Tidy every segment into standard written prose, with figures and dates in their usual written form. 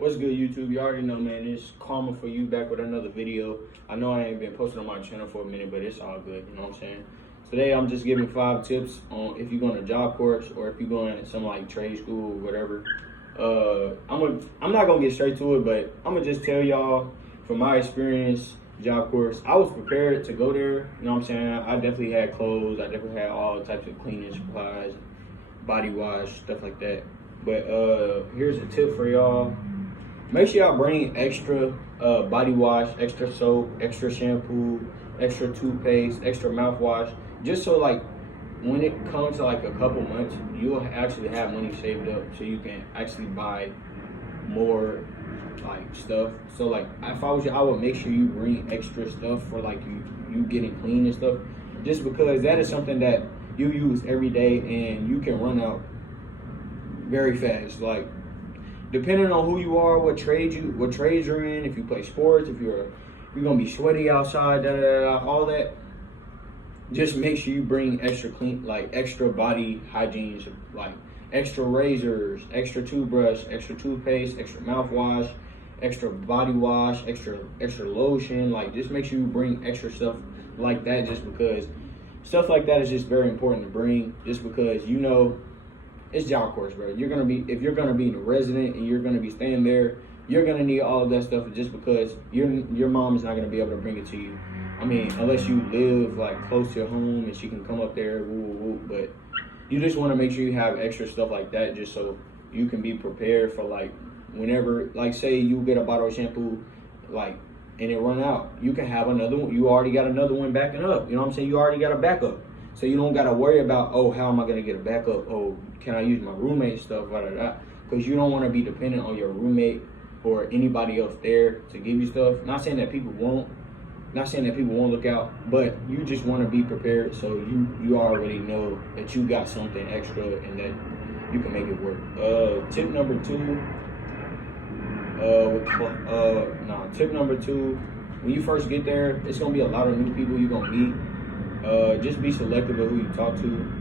What's good, YouTube? You already know, man. It's Karma for you back with another video. I know I ain't been posting on my channel for a minute, but it's all good. You know what I'm saying? Today, I'm just giving 5 tips on if you're going to job course or if you're going to some like trade school or whatever. I'm not gonna get straight to it, but I'm gonna just tell y'all from my experience, job course. I was prepared to go there. You know what I'm saying? I definitely had clothes. I definitely had all types of cleaning supplies, body wash, stuff like that. But here's a tip for y'all. Make sure y'all bring extra body wash, extra soap, extra shampoo, extra toothpaste, extra mouthwash, just so like when it comes to like a couple months, you'll actually have money saved up so you can actually buy more like stuff. So like if I was you, I would make sure you bring extra stuff for like you getting clean and stuff, just because that is something that you use every day and you can run out very fast. Like depending on who you are, what trades you're in, if you play sports, if you're gonna be sweaty outside, all that. Just make sure you bring extra clean, like extra body hygiene, like extra razors, extra toothbrush, extra toothpaste, extra mouthwash, extra body wash, extra lotion. Like just make sure you bring extra stuff like that, just because stuff like that is just very important to bring, just because you know it's job course, bro. If you're gonna be a resident and you're gonna be staying there, you're gonna need all of that stuff, just because your mom is not gonna be able to bring it to you. I mean, unless you live like close to home and she can come up there, but you just want to make sure you have extra stuff like that, just so you can be prepared for like whenever, like say you get a bottle of shampoo, like, and it run out, you can have another one. You already got another one backing up. You know what I'm saying? You already got a backup. So you don't got to worry about, oh, how am I going to get a backup? Oh, can I use my roommate's stuff? Because you don't want to be dependent on your roommate or anybody else there to give you stuff. Not saying that people won't look out, but you just want to be prepared, so you already know that you got something extra and that you can make it work. Tip number two, when you first get there, it's gonna be a lot of new people you're gonna meet. Just be selective of who you talk to.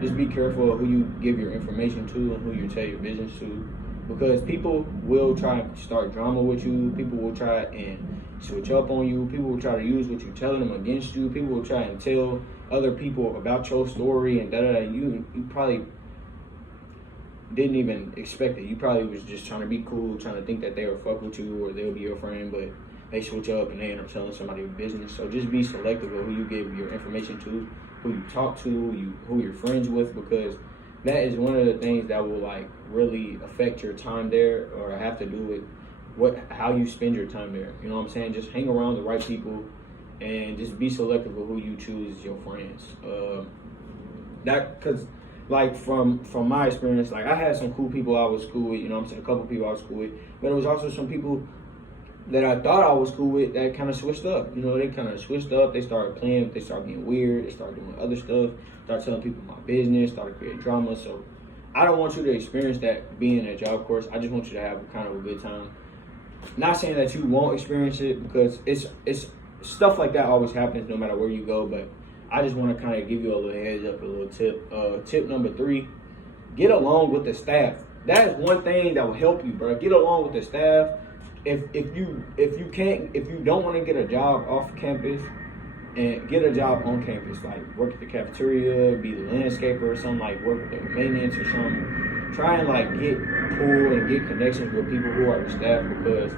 Just be careful of who you give your information to and who you tell your business to, because people will try to start drama with you. People will try and switch up on you. People will try to use what you're telling them against you. People will try and tell other people about your story and You probably didn't even expect it. You probably was just trying to be cool, trying to think that they would fuck with you or they'll be your friend, but they switch up and they end up telling somebody your business. So just be selective of who you give your information to, who you talk to, who you're friends with, because that is one of the things that will like really affect your time there, or have to do with how you spend your time there. You know what I'm saying? Just hang around the right people and just be selective of who you choose as your friends. Because like from my experience, like I had some cool people I was cool with, you know what I'm saying, a couple people I was cool with, but it was also some people that I thought I was cool with that kind of switched up. You know, they kind of switched up. They started playing. They started being weird. They started doing other stuff. Started telling people my business. Started creating drama. So I don't want you to experience that being in a job course. I just want you to have kind of a good time. Not saying that you won't experience it, because it's stuff like that always happens no matter where you go. But I just want to kind of give you a little heads up, a little tip. Tip number 3: get along with the staff. That is one thing that will help you, bro. Get along with the staff. If you don't want to get a job off campus, and get a job on campus, like work at the cafeteria, be the landscaper or something, like work with the maintenance or something. Try and like get pull and get connections with people who are the staff, because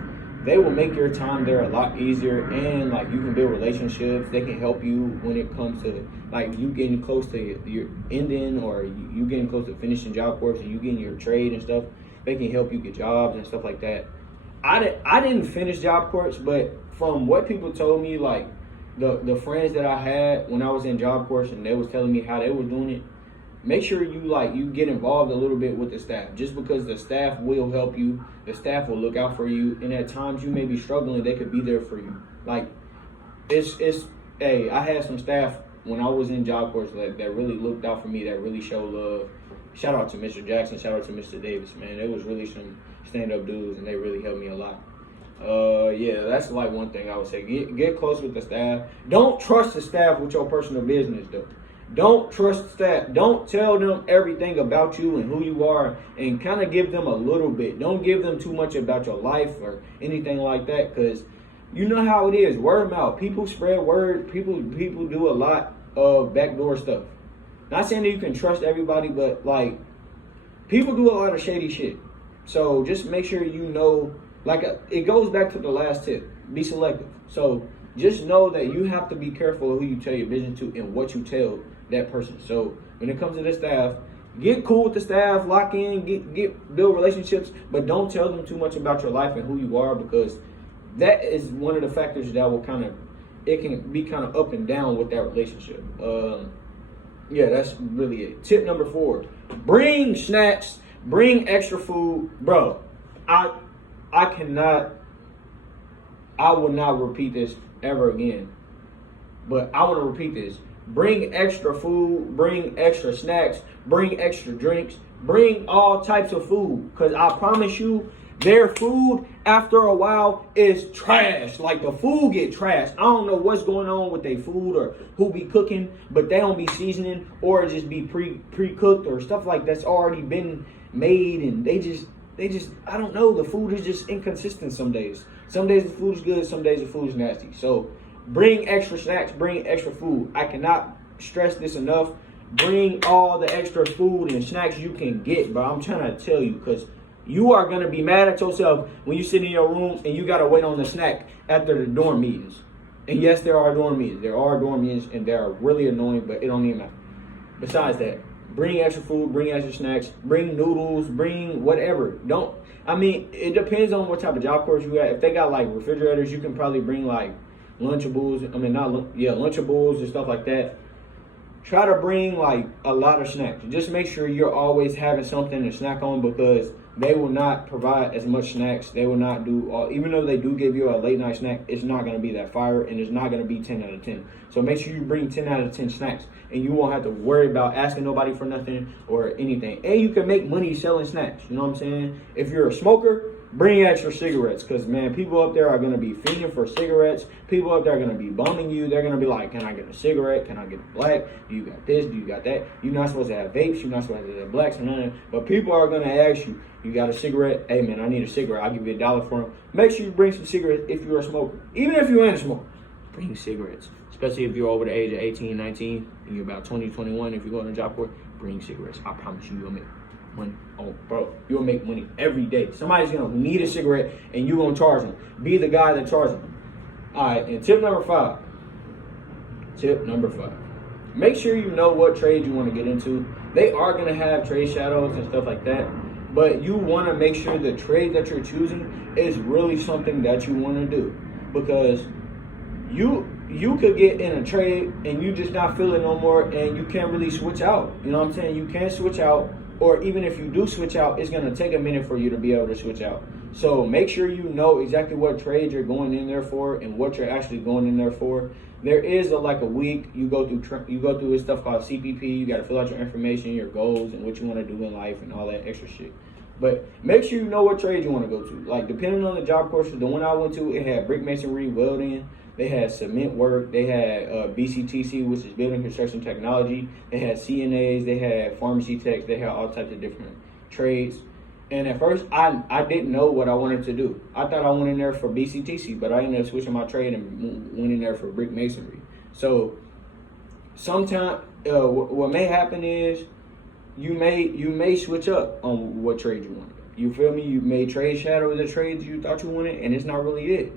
they will make your time there a lot easier, and like you can build relationships. They can help you when it comes to like you getting close to your ending, or you getting close to finishing job course and you getting your trade and stuff. They can help you get jobs and stuff like that. I didn't finish job course, but from what people told me, like the friends that I had when I was in job course, and they was telling me how they were doing it, make sure you get involved a little bit with the staff, just because the staff will help you. The staff will look out for you, and at times you may be struggling, they could be there for you. Like hey, I had some staff when I was in job course that really looked out for me, that really showed love. Shout out to Mr. Jackson, shout out to Mr. Davis, man. There was really some stand-up dudes, and they really helped me a lot. Yeah, that's like one thing I would say. Get close with the staff. Don't trust the staff with your personal business, though. Don't trust staff. Don't tell them everything about you and who you are, and kind of give them a little bit. Don't give them too much about your life or anything like that, because you know how it is. Word of mouth. People spread word. People do a lot of backdoor stuff. Not saying that you can trust everybody, but like, people do a lot of shady shit. So just make sure you know, like, it goes back to the last tip. Be selective. So just know that you have to be careful of who you tell your business to and what you tell that person. So when it comes to the staff, get cool with the staff, lock in, build relationships, but don't tell them too much about your life and who you are, because that is one of the factors that will it can be kind of up and down with that relationship. Yeah, that's really it. Tip number 4, bring snacks, bring extra food. Bro, I will not repeat this ever again, but I want to repeat this. Bring extra food, bring extra snacks, bring extra drinks, bring all types of food, because I promise you, their food after a while is trash. Like, the food get trashed. I don't know what's going on with their food or who be cooking, but they don't be seasoning or just be pre-cooked or stuff like that's already been made, and they just I don't know, the food is just inconsistent some days. Some days the food is good, some days the food is nasty. So bring extra snacks, bring extra food. I cannot stress this enough. Bring all the extra food and snacks you can get, bro. I'm trying to tell you, because you are going to be mad at yourself when you sit in your room and you got to wait on the snack after the dorm meetings. And yes, there are dorm meetings. There are dorm meetings, and they are really annoying, but it don't even matter. Besides that, bring extra food, bring extra snacks, bring noodles, bring whatever. It depends on what type of job course you got. If they got like refrigerators, you can probably bring like Lunchables. Lunchables and stuff like that. Try to bring like a lot of snacks. Just make sure you're always having something to snack on, because they will not provide as much snacks. They will not do all, even though they do give you a late night snack, it's not going to be that fire, and it's not going to be 10 out of 10. So make sure you bring 10 out of 10 snacks, and you won't have to worry about asking nobody for nothing or anything. And you can make money selling snacks. You know what I'm saying? If you're a smoker, bring extra cigarettes, because, man, people up there are going to be fiending for cigarettes. People up there are going to be bumming you. They're going to be like, can I get a cigarette? Can I get a black? Do you got this? Do you got that? You're not supposed to have vapes. You're not supposed to have blacks or nothing. But people are going to ask you, you got a cigarette? Hey, man, I need a cigarette. I'll give you $1 for them. Make sure you bring some cigarettes if you're a smoker. Even if you ain't a smoker, bring cigarettes. Especially if you're over the age of 18, 19, and you're about 20, 21. If you're going to job corps, bring cigarettes. I promise you'll make money. Oh, bro, you'll make money every day. Somebody's going to need a cigarette, and you're going to charge them. Be the guy that charges them. All right, and tip number 5. Make sure you know what trade you want to get into. They are going to have trade shadows and stuff like that, but you want to make sure the trade that you're choosing is really something that you want to do, because you could get in a trade and you just not feel it no more, and you can't really switch out. You know what I'm saying? You can't switch out, or even if you do switch out, it's going to take a minute for you to be able to switch out. So make sure you know exactly what trade you're going in there for and what you're actually going in there for. There is a week you go through this stuff called CPP. You got to fill out your information, your goals, and what you want to do in life and all that extra shit. But make sure you know what trade you want to go to. Like, depending on the job course, the one I went to, it had brick masonry, welding. They had cement work. They had BCTC, which is building construction technology. They had CNAs. They had pharmacy techs. They had all types of different trades. And at first, I didn't know what I wanted to do. I thought I went in there for BCTC, but I ended up switching my trade and went in there for brick masonry. So sometimes what may happen is you may switch up on what trade you want. You feel me? You may trade shadow the trades you thought you wanted, and it's not really it.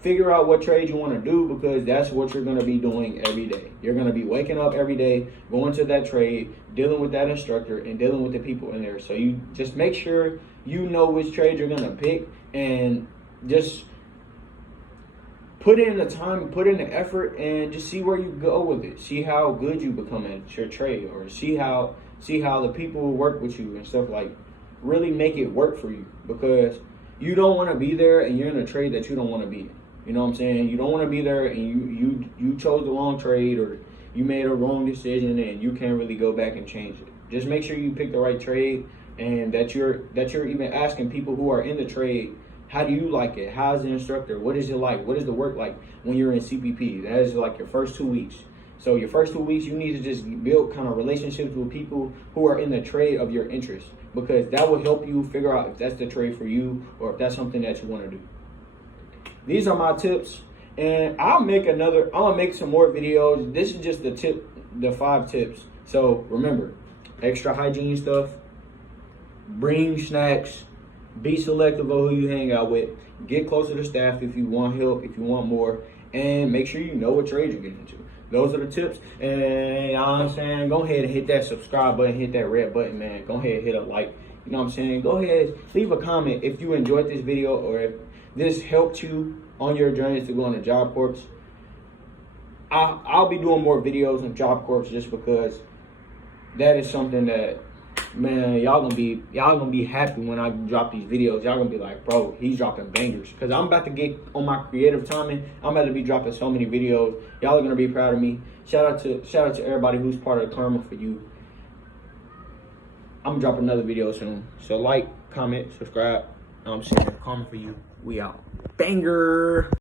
Figure out what trade you want to do, because that's what you're going to be doing every day. You're going to be waking up every day, going to that trade, dealing with that instructor, and dealing with the people in there. So you just make sure you know which trade you're going to pick, and just put in the time, put in the effort, and just see where you go with it. See how good you become at your trade, or see how the people who work with you and stuff, like, really make it work for you, because you don't want to be there and you're in a trade that you don't want to be in. You know what I'm saying? You don't want to be there and you chose the wrong trade, or you made a wrong decision and you can't really go back and change it. Just make sure you pick the right trade, and that you're even asking people who are in the trade, how do you like it? How's the instructor? What is it like? What is the work like when you're in CPP? That is like your first 2 weeks. So your first 2 weeks, you need to just build kind of relationships with people who are in the trade of your interest, because that will help you figure out if that's the trade for you or if that's something that you want to do. These are my tips, and I'm gonna make some more videos. This is just the 5 tips. So remember, extra hygiene stuff, bring snacks, be selective of who you hang out with, get closer to staff if you want help, if you want more, and make sure you know what trade you're getting into. Those are the tips. And you know what I'm saying? Go ahead and hit that subscribe button, hit that red button, man. Go ahead and hit a like. You know what I'm saying? Go ahead, leave a comment if you enjoyed this video or if this helped you on your journey to go on the job corps. I'll be doing more videos on job corps just because that is something that, man, y'all gonna be happy when I drop these videos. Y'all gonna be like, bro, he's dropping bangers. Cause I'm about to get on my creative timing. I'm about to be dropping so many videos. Y'all are gonna be proud of me. Shout out to everybody who's part of Karma for You. I'm gonna drop another video soon. So like, comment, subscribe. I'm saying Karma for You. We out. Banger.